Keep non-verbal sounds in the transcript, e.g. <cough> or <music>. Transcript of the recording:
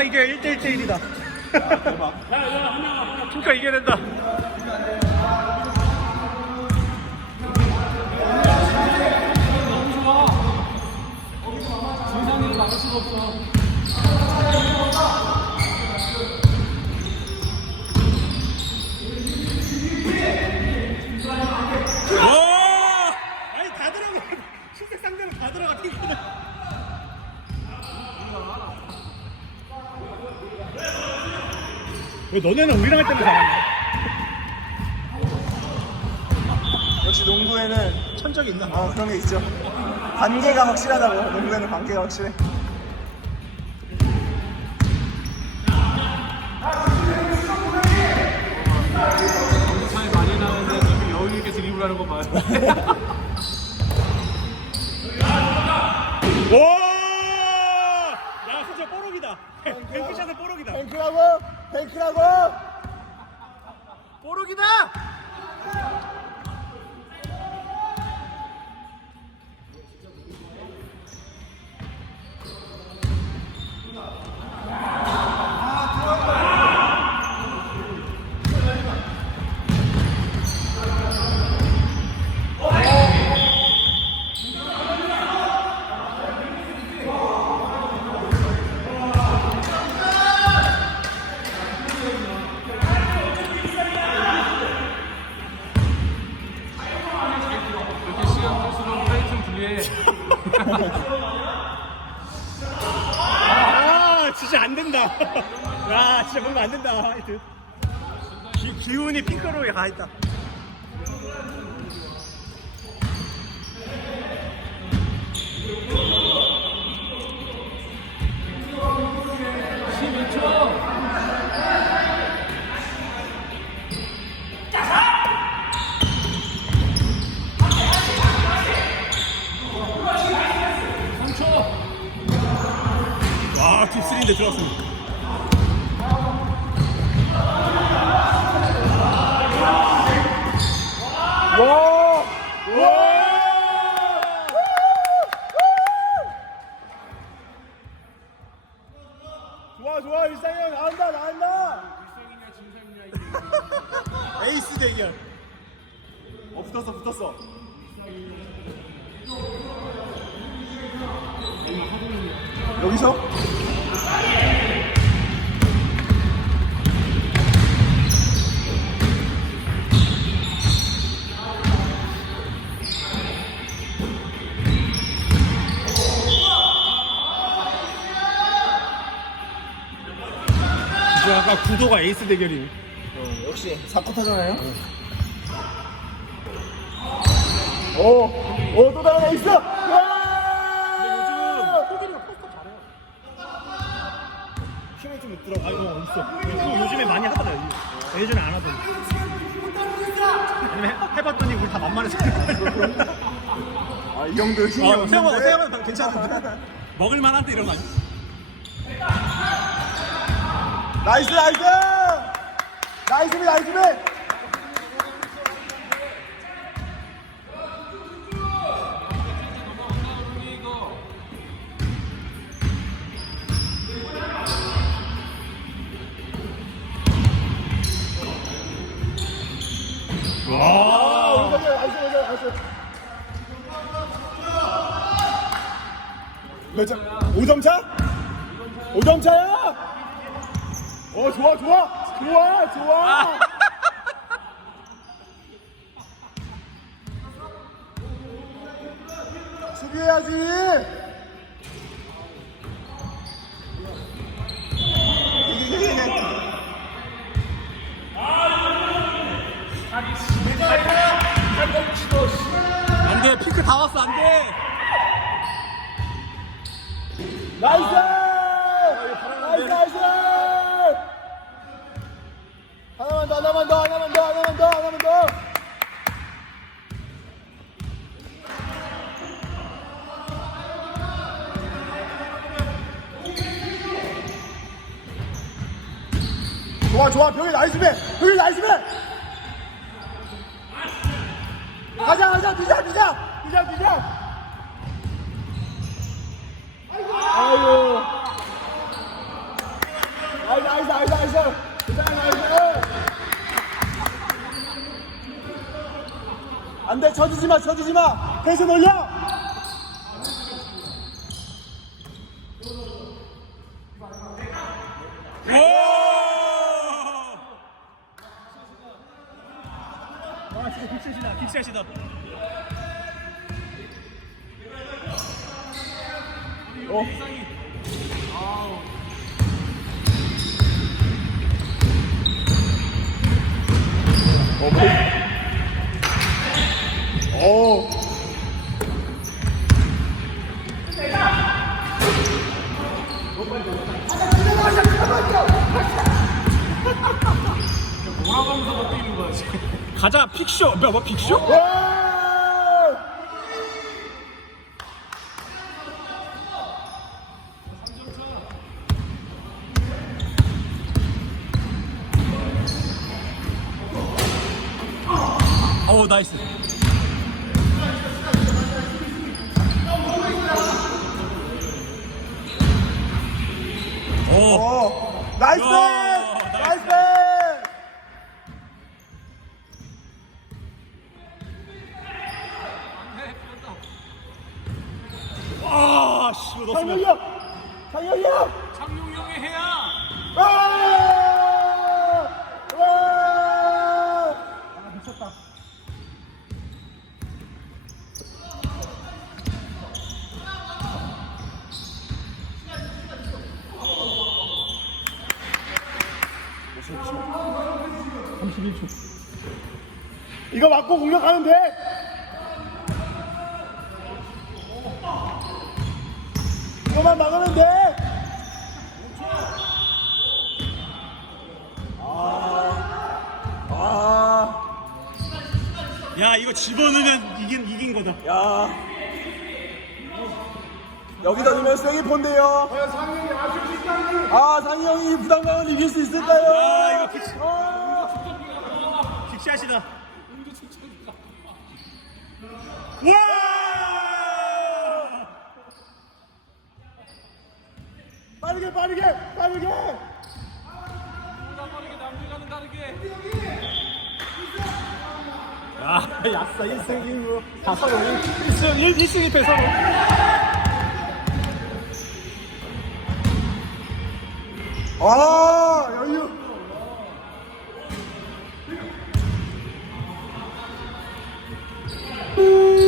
핑크가 이겨 1대 1 대 1이다. 핑크가 이겨야 된다. 진상이를 막을 수가 없어. 와! 아니 다 들어가. 실색 상대로 다 들어가 핑크는. 왜 너네는 우리랑 할 때만 잘하냐? 역시 농구에는 천적이 있나? 어 그런 게 있죠. 관계가 확실하다고 농구에는 관계가 확실해. 차이 많이 나는데 여유 있게 드리블 하는 거 봐요. <laughs> 와! 야, 진짜 뽀록이다. 뱅크샷은 뽀록이다. 뱅크라고? 뱅크라고? 뽀록이다! 아, 진짜 안 된다. 야, <laughs> 진짜 뭔가 안 된다. 하여튼. 기, 기운이 핑크로 가 있다. 딥스리인데 들어갔습니다. 와! 와! 좋아 좋아 일상형 나온다 나온다. 에이스 대결. 어 붙었어 붙었어. 여기서? 아까 구도가 에이스 대결이. 어, 역시 사컷하잖아요. 오, 오, 또 다른 에이스! 아, 이거 있어. 이거 요즘에 많이 하더라. 예전에 안 하던. 아니면 해- 해봤더니 우리 다 만만해서. 아, 이 형도 힘이 아, 없는데. 세워봐, 세워봐. 괜찮은데. <laughs> 먹을만한 때 이런 거 아니야? 나이스, 나이스! 나이스비, 나이스비! 점? 5점 차? 5점 차야? 어, 좋아, 좋아! 좋아, 좋아! <laughs> 수비해야지! 안 돼. 핑크 다 왔어. 안 돼. 나이스! 나이스, 좋아 좋아. 병이 나이스맨 병이 나이스맨 가자 가자. 뛰자 뛰자. 뛰자 뛰자. 아이고. 아이고 나이스 나이스 뛰자 나이스 안돼 쳐주지마 쳐주지마. 계속 돌려. 빅샷이다 빅샷이다 어. 어, 뭐. 어. 몰아가면서 뛰는 거야 지금. 가자 픽쇼 뭐야 뭐 픽쇼? 와! 오 나이스 오 어. 나이스! 야, 아, 씨, 이거 넣었으면. 형! 상혁이 형! 창룡 형의 해야. 와! 와! 아, 미쳤다. 이거 맞고 공격하면 돼! 이거만 막으면 돼! 아, 야, 이거 집어넣으면 이긴, 이긴 거다. 야. 여기다 넣으면 세게 본대요. 아, 상희 형이 부담감을 이길 수 있을까요? 야, 이거 빅- 아, 빅샷이다. 와! 빠르게, 빠르게, 빠르게. 보다 빠르게 남들과는 다르게. 야, 약사 1승 1무. 다 서로 1승, 1, 1승 1패 서로. 아, 여유. 우!